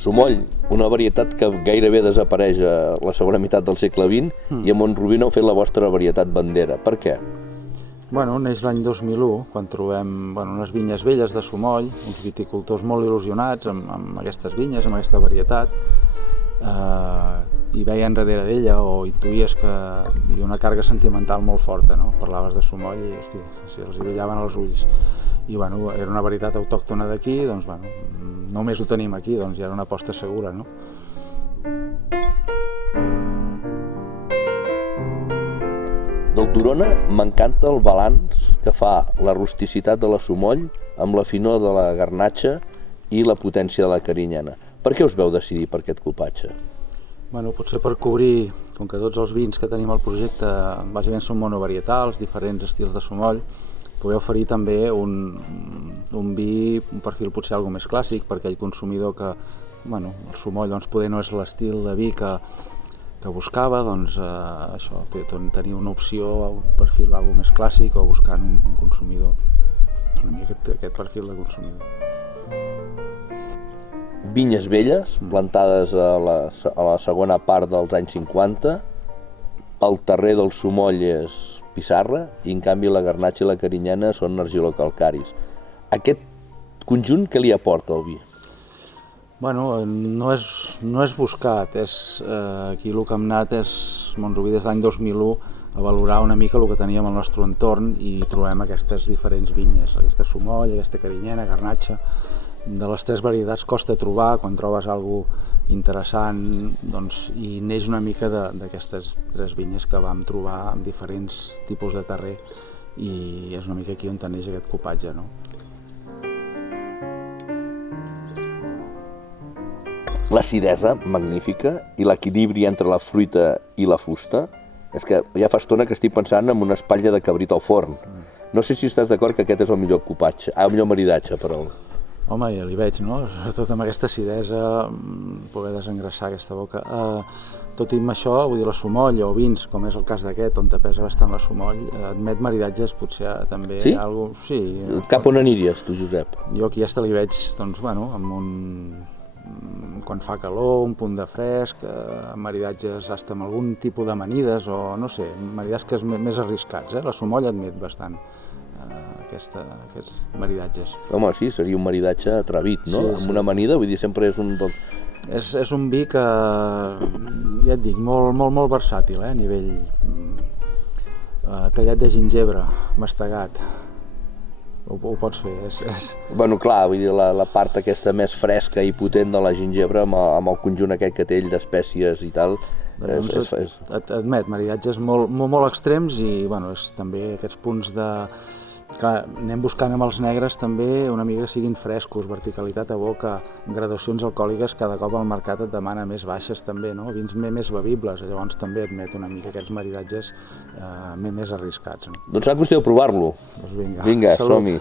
Sumoll, una varietat que gairebé desapareix a la segona meitat del segle XX i a Mont-rubí no heu fet la vostra varietat bandera. Per què? Bueno, neix l'any 2001, quan trobem unes vinyes velles de Sumoll, uns viticultors molt il·lusionats amb aquestes vinyes, amb aquesta varietat, i veien darrere d'ella o intuïes que hi havia una càrrega sentimental molt forta, no? Parlaves de Sumoll i hosti, els hi brillaven els ulls. I bueno, era una varietat autòctona d'aquí, doncs bueno, només ho tenim aquí, doncs ja era una aposta segura, no? Del Torona m'encanta el balanç que fa la rusticitat de la Sumoll amb la finor de la Garnatxa i la potència de la Carinyena. Per què us veu decidir per aquest cupatge? Bueno, potser per cobrir, com que tots els vins que tenim al projecte bàsicament són monovarietals, diferents estils de Sumoll, poder oferir també un vi, un perfil potser algo més clàssic per aquell consumidor que, bueno, el Sumoll doncs poder no és l'estil de vi que buscava, doncs això, tenir una opció, un perfil algo més clàssic o buscant un consumidor, una mica aquest perfil de consumidor. Vinyes velles, plantades a la segona part dels anys 50, el terrer del Sumoll és pissarra i en canvi la Garnatxa i la Carinyena són argilocalcaris. Aquest conjunt què li aporta al vi? Bueno, no és buscat, aquí el que hem anat és Mont-rubí des de l'any 2001 a valorar una mica el que teníem al nostre entorn i trobem aquestes diferents vinyes, aquesta Sumoll, aquesta Carinyena, Garnatxa. De les tres varietats costa trobar, quan trobes alguna cosa interessant, doncs, i neix una mica d'aquestes tres vinyes que vam trobar amb diferents tipus de terrer i és una mica aquí on neix aquest cupatge, no? L'acidesa, magnífica, i l'equilibri entre la fruita i la fusta. És que ja fa estona que estic pensant en una espatlla de cabrit al forn. No sé si estàs d'acord que aquest és el millor cupatge, el millor maridatge per al... Home, ja li veig, no? Sobretot amb aquesta acidesa, poder desengreixar aquesta boca. Tot i amb això, vull dir, la Sumoll o vins, com és el cas d'aquest, on pesa bastant la Sumoll, admet maridatges potser també... Sí? Sí. Cap on aniries, tu, Josep? Jo aquí ja li veig, doncs, bueno, quan fa calor, un punt de fresc, maridatges hasta amb algun tipus d'amanides o, no sé, maridatges més arriscats, La Sumoll admet bastant aquests maridatges. Home, sí, seria un maridatge atrevit, no? Sí, amb una amanida, vull dir, sempre és un dels... És un vi que, ja et dic, molt versàtil, a nivell tallat de gingebre, mastegat, ho pots fer. Bueno, clar, vull dir, la part aquesta més fresca i potent de la gingebre amb el conjunt aquest que té ell d'espècies i tal, admet maridatges molt extrems i, bueno, és també aquests punts de... Clar, anem buscant amb els negres també una mica que siguin frescos, verticalitat a boca, graduacions alcohòliques, cada cop el mercat et demana més baixes també, no? Vins més bevibles, llavors també admet una mica aquests maridatges més arriscats. No? Doncs serà qüestió de provar-lo. Doncs vinga, som-hi.